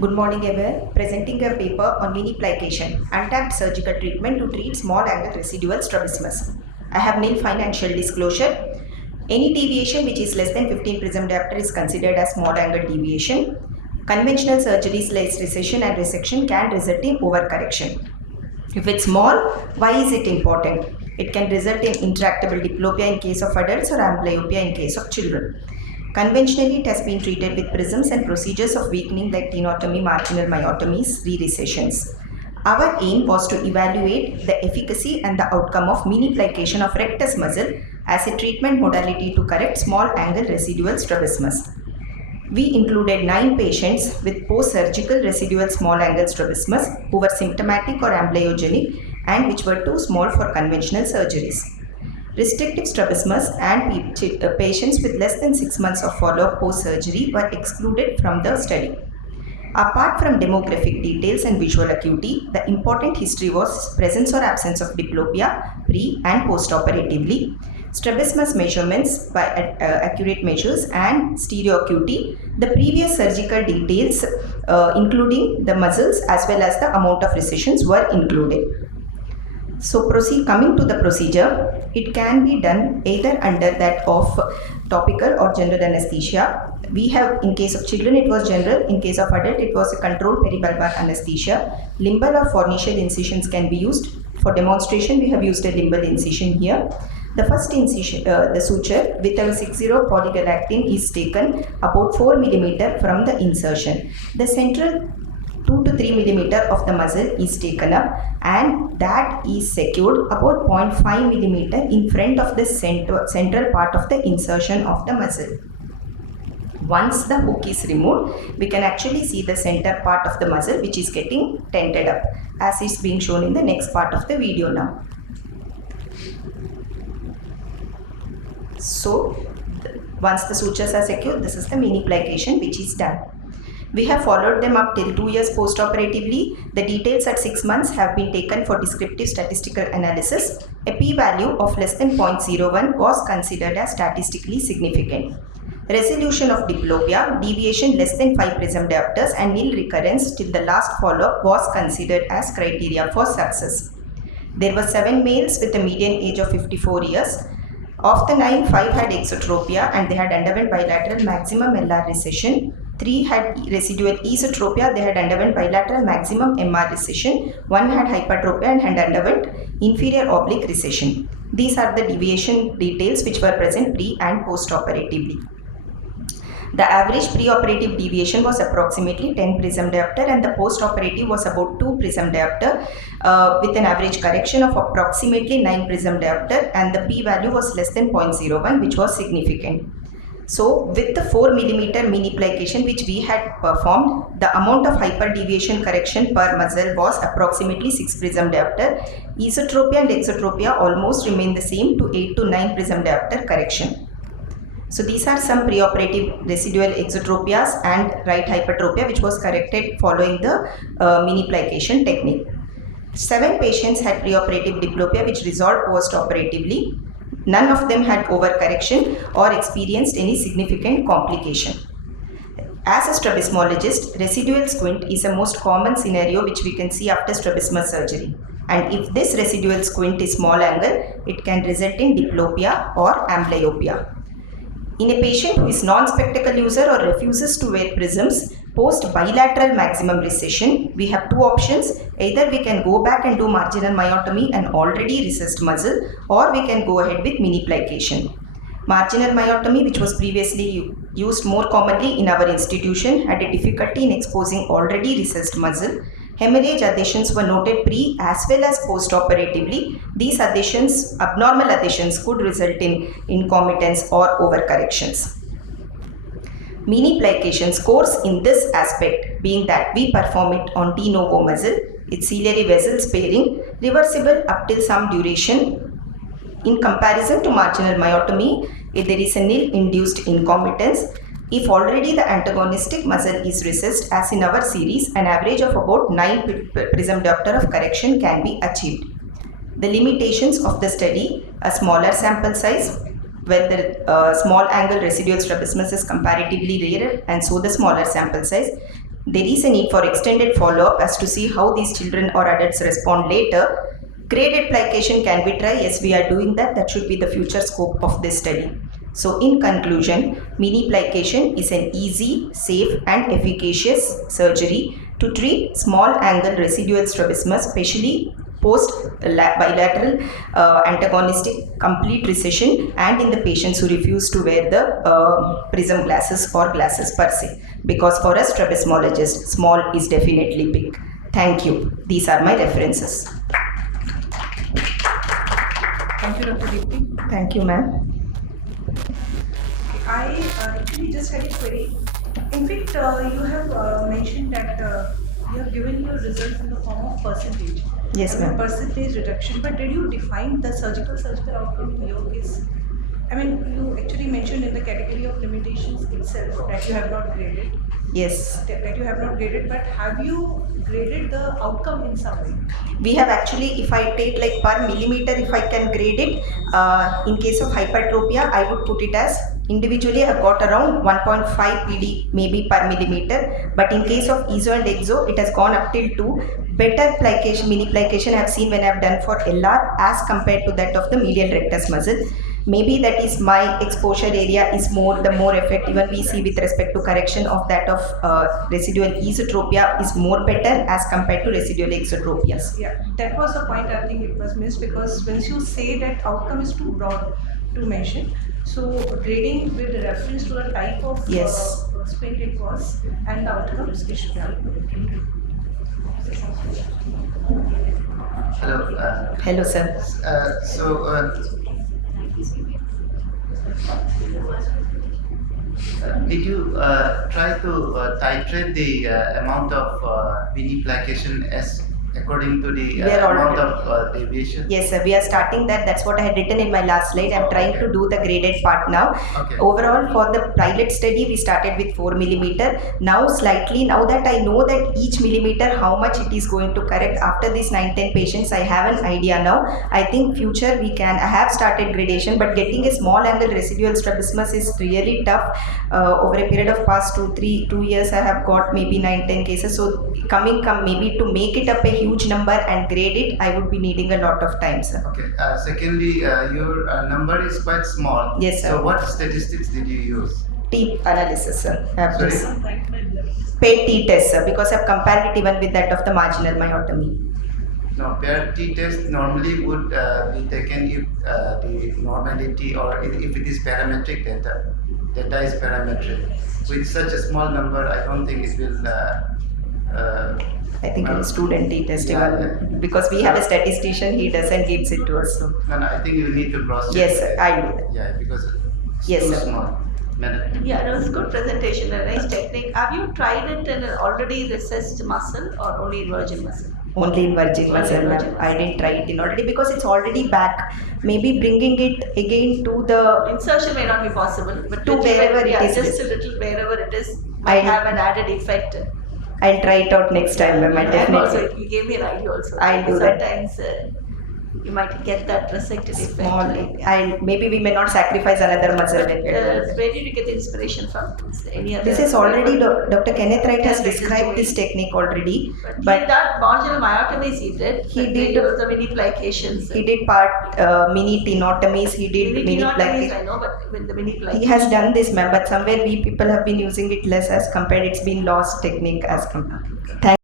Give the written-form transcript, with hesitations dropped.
Good morning everyone. Presenting a paper on Miniplication, Untapped surgical treatment to treat small angle residual strabismus. I have nil financial disclosure. Any deviation which is less than 15 prism diopter is considered as small angle deviation. Conventional surgeries like recession and resection can result in overcorrection. If it's small, why is it important? It can result in intractable diplopia in case of adults or amblyopia in case of children. Conventionally, it has been treated with prisms and procedures of weakening like tenotomy, marginal myotomies, re-recessions. Our aim was to evaluate the efficacy and the outcome of miniplication of rectus muscle as a treatment modality to correct small angle residual strabismus. We included 9 patients with post-surgical residual small angle strabismus who were symptomatic or amblyogenic and which were too small for conventional surgeries. Restrictive strabismus and patients with less than 6 months of follow-up post-surgery were excluded from the study. Apart from demographic details and visual acuity, the important history was presence or absence of diplopia pre- and post-operatively, strabismus measurements by accurate measures and stereo acuity, the previous surgical details including the muscles as well as the amount of recessions were included. So coming to the procedure, it can be done either under that of topical or general anesthesia. We have, in case of children it was general, in case of adult it was a controlled peribulbar anesthesia. Limbal or fornicial incisions can be used. For demonstration we have used a limbal incision here. The first incision, the suture with a 60 polygalactin is taken about 4 mm from the insertion. The central 2 to 3 mm of the muscle is taken up and that is secured about 0.5 mm in front of the central part of the insertion of the muscle. Once the hook is removed, we can actually see the center part of the muscle which is getting tented up as is being shown in the next part of the video now. So, once the sutures are secured, this is the miniplication which is done. We have followed them up till 2 years post-operatively. The details at 6 months have been taken for descriptive statistical analysis. A p-value of less than 0.01 was considered as statistically significant. Resolution of diplopia, deviation less than 5 prism diopters and nil recurrence till the last follow-up was considered as criteria for success. There were 7 males with a median age of 54 years. Of the 9, 5 had exotropia and they had underwent bilateral maximum LR recession. 3 had residual esotropia, they had underwent bilateral maximum MR recession. 1 had hypertropia and had underwent inferior oblique recession. These are the deviation details which were present pre and post-operatively. The average preoperative deviation was approximately 10 prism diopter and the post-operative was about 2 prism diopter with an average correction of approximately 9 prism diopter and the p-value was less than 0.01 which was significant. So, with the 4 mm miniplication which we had performed, the amount of hyperdeviation correction per muscle was approximately 6 prism diopter. Esotropia and exotropia almost remain the same to 8 to 9 prism diopter correction. So, these are some preoperative residual exotropias and right hypertropia which was corrected following the miniplication technique. 7 patients had preoperative diplopia which resolved post-operatively. None of them had overcorrection or experienced any significant complication. As a strabismologist, residual squint is a most common scenario which we can see after strabismus surgery. And if this residual squint is small angle, it can result in diplopia or amblyopia. In a patient who is non-spectacle user or refuses to wear prisms, post bilateral maximum recession, we have 2 options. Either we can go back and do marginal myotomy and already recessed muscle, or we can go ahead with miniplication. Marginal myotomy, which was previously used more commonly in our institution, had a difficulty in exposing already recessed muscle. Hemorrhage adhesions were noted pre as well as post-operatively. These adhesions, abnormal adhesions, could result in incompetence or overcorrections. Miniplication scores in this aspect being that we perform it on de novo muscle, its ciliary vessel sparing, reversible up till some duration. In comparison to marginal myotomy, if there is a nil induced incompetence, if already the antagonistic muscle is recessed, as in our series, an average of about 9 prism diopter of correction can be achieved. The limitations of the study: a smaller sample size, where the small angle residual strabismus is comparatively rarer and so the smaller sample size. There is a need for extended follow-up as to see how these children or adults respond later. Graded plication can be tried. Yes, we are doing that. That should be the future scope of this study. So in conclusion, Miniplication is an easy, safe and efficacious surgery to treat small angle residual strabismus, especially post bilateral antagonistic complete recession and in the patients who refuse to wear the prism glasses or glasses per se. Because for a strabismologist, small is definitely big. Thank you. These are my references. Thank you, Dr. Deepti. Thank you, ma'am. I actually just had a query. In fact, you have mentioned that you have given your results in the form of percentage. Yes, ma'am. Percentage reduction. But did you define the surgical outcome in your case? I mean, you actually mentioned in the category of limitations itself that you have not graded. Yes. That you have not graded, but have you graded the outcome in some way? We have actually, if I take like per millimeter, if I can grade it, in case of hypertropia, I would put it as individually I've got around 1.5 PD maybe per millimeter, but in case of ESO and EXO, it has gone up till 2. Better plication, Miniplication I have seen when I have done for LR as compared to that of the medial rectus muscle. Maybe that is my exposure area is the more effective when we see with respect to correction of that of residual esotropia is more better as compared to residual exotropias. Yeah, that was the point I think it was missed, because once you say that outcome is too broad to mention, so grading with reference to the type of squint it was and the outcomes it should have. Hello. Hello, sir. Did you try to titrate the amount of Miniplication as according to the amount of deviation? Yes, sir. We are starting that. That's what I had written in my last slide. I'm trying to do the graded part now. Okay. Overall, for the pilot study, we started with 4 millimeter. Now that I know that each millimeter, how much it is going to correct after these 9-10 patients, I have an idea now. I think future I have started gradation, but getting a small angle residual strabismus is really tough. Over a period of past 2 years, I have got maybe 9-10 cases. So maybe to make it up a huge number and grade it, I would be needing a lot of time, sir. Okay. Secondly, your number is quite small. Yes, sir. So what statistics did you use? T analysis, sir. I have Sorry? this paired T test, sir, because I've compared it even with that of the marginal myotomy. No, paired T test normally would be taken if the normality or if it is parametric data. Data is parametric. With such a small number, I don't think it will. I think in student T test, yeah. because we have a statistician, he doesn't gives it to us. So. No, I think you need to cross check. Yes, sir, I do that. Yeah, because it's Yes, too sir. small. Yeah, it was a good presentation, a nice technique. Have you tried it in an already recessed muscle or only in virgin muscle? Only in virgin muscle, ma'am. I didn't try it in already because it's already back. Maybe bringing it again to the Insertion may not be possible, but To wherever it is. just a little wherever it is might have an added effect. I'll try it out next time, ma'am. I And definitely. also, you gave me an idea also. I'll do that. Sometimes you might get that resected Small. effect. Maybe we may not sacrifice another muscle. But where did you get the inspiration from? Is there any other? This is already Dr. Kenneth Wright has Yeah, this is described doing- this technique already. But that marginal myotomies he did. He but did- there was the Miniplications. He did part mini tenotomies. He did mini Miniplications, plaque. I know, but with the Miniplication. He has done this, ma'am. But somewhere we people have been using it less as compared. It's been lost technique as compared. Thank